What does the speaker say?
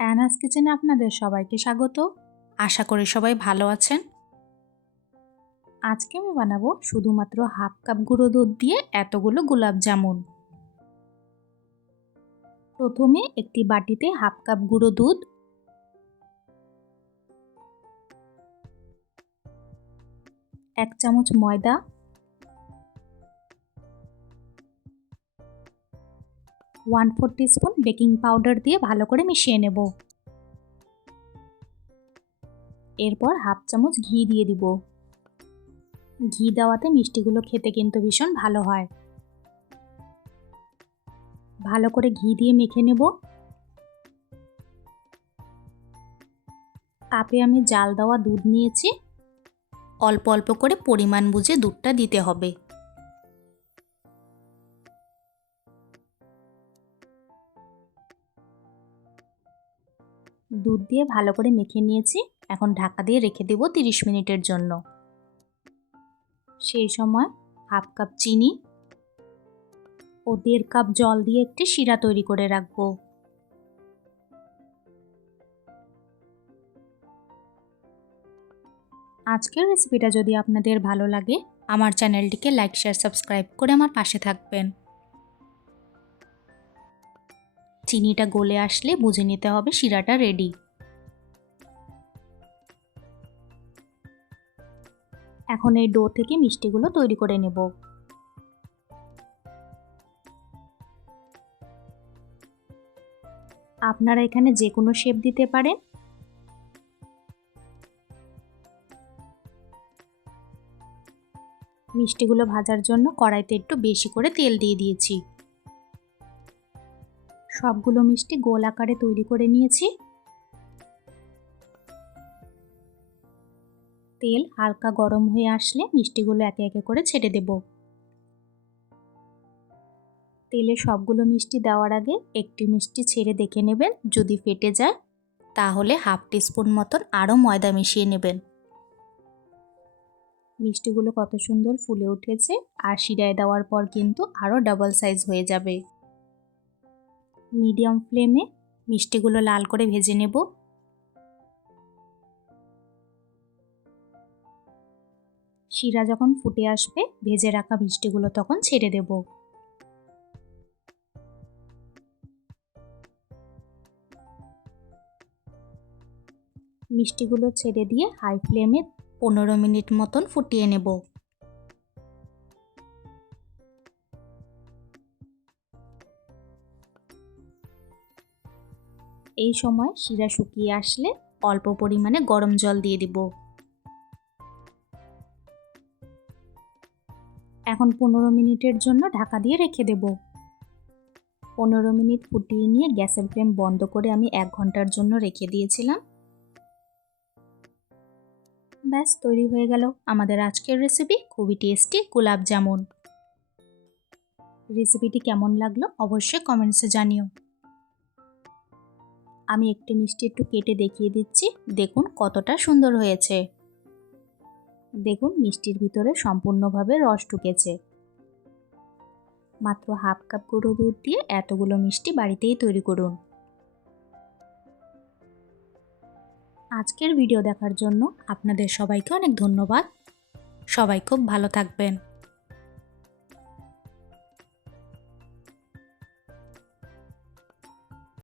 অ্যানাস কিচেনে আপনাদের সবাইকে স্বাগত। আশা করি সবাই ভালো আছেন। আজকে আমি বানাবো শুধুমাত্র হাফ কাপ গুঁড়ো দুধ দিয়ে এতগুলো গোলাপ জামুন। প্রথমে একটি বাটিতে হাফ কাপ গুঁড়ো দুধ, 1 চামচ ময়দা, 1/4 টিস্পুন বেকিং পাউডার দিয়ে ভালো করে মিশিয়ে নেব। এরপর হাফ চামচ ঘি দিয়ে দিব। ঘি দেওয়াতে মিষ্টিগুলো খেতে কিন্তু ভীষণ ভালো হয়। ভালো করে ঘি দিয়ে মেখে নেব। কাপে আমি জাল দেওয়া দুধ নিয়েছি। অল্প অল্প করে পরিমাণ বুঝে দুধটা দিতে হবে। দুধ দিয়ে ভালো করে মেখে নিয়েছি। এখন ঢাকা দিয়ে রেখে দেব 30 মিনিটের জন্য। সেই সময় হাফ কাপ চিনি ও 1.5 কাপ জল দিয়ে একটি শিরা তৈরি করে রাখবো। আজকের রেসিপিটা যদি আপনাদের ভালো লাগে, আমার চ্যানেলটিকে লাইক, শেয়ার, সাবস্ক্রাইব করে আমার পাশে থাকবেন। চিনিটা গলে আসলে বুঝে নিতে হবে শিরাটা রেডি। এখন এই ডো থেকে মিষ্টিগুলো তৈরি করে নেব। আপনারা এখানে যে কোনো শেপ দিতে পারেন। মিষ্টিগুলো ভাজার জন্য কড়াইতে একটু বেশি করে তেল দিয়ে দিয়েছি। সবগুলো মিষ্টি গোল আকারে তৈরি করে নিয়েছি। তেল হালকা গরম হয়ে আসলে মিষ্টিগুলো একে একে করে ছেড়ে দেব। তেলে সবগুলো মিষ্টি দেওয়ার আগে একটি মিষ্টি ছেড়ে দেখে নেবেন, যদি ফেটে যায় তাহলে হাফ টিস্পুন মতন আরও ময়দা মিশিয়ে নেবেন। মিষ্টিগুলো কত সুন্দর ফুলে উঠেছে, আর শিরায় দেওয়ার পর কিন্তু আরও ডাবল সাইজ হয়ে যাবে। মিডিয়াম ফ্লেমে মিষ্টিগুলো লাল করে ভেজে নেব। শিরা যখন ফুটে আসবে, ভেজে রাখা মিষ্টিগুলো তখন ছেড়ে দেব। মিষ্টিগুলো ছেড়ে দিয়ে হাই ফ্লেমে 15 মিনিট মতন ফুটিয়ে নেব। এই সময় শিরা শুকিয়ে আসলে অল্প পরিমাণে গরম জল দিয়ে দিব। এখন 15 মিনিটের জন্য ঢাকা দিয়ে রেখে দেব। 15 মিনিট ফুটিয়ে নিয়ে গ্যাসের ফ্লেম বন্ধ করে আমি 1 ঘন্টার জন্য রেখে দিয়েছিলাম। ব্যাস তৈরি হয়ে গেল আমাদের আজকের রেসিপি, খুবই টেস্টি গোলাপ জামুন। রেসিপিটি কেমন লাগলো অবশ্যই কমেন্টসে জানিও। আমি একটি মিষ্টি একটু কেটে দেখিয়ে দিচ্ছি, দেখুন কতটা সুন্দর হয়েছে। দেখুন মিষ্টির ভিতরে সম্পূর্ণভাবে রস ঢুকেছে। মাত্র হাফ কাপ গুঁড়ো দুধ দিয়ে এতগুলো মিষ্টি বাড়িতেই তৈরি করুন। আজকের ভিডিও দেখার জন্য আপনাদের সবাইকে অনেক ধন্যবাদ। সবাই খুব ভালো থাকবেন।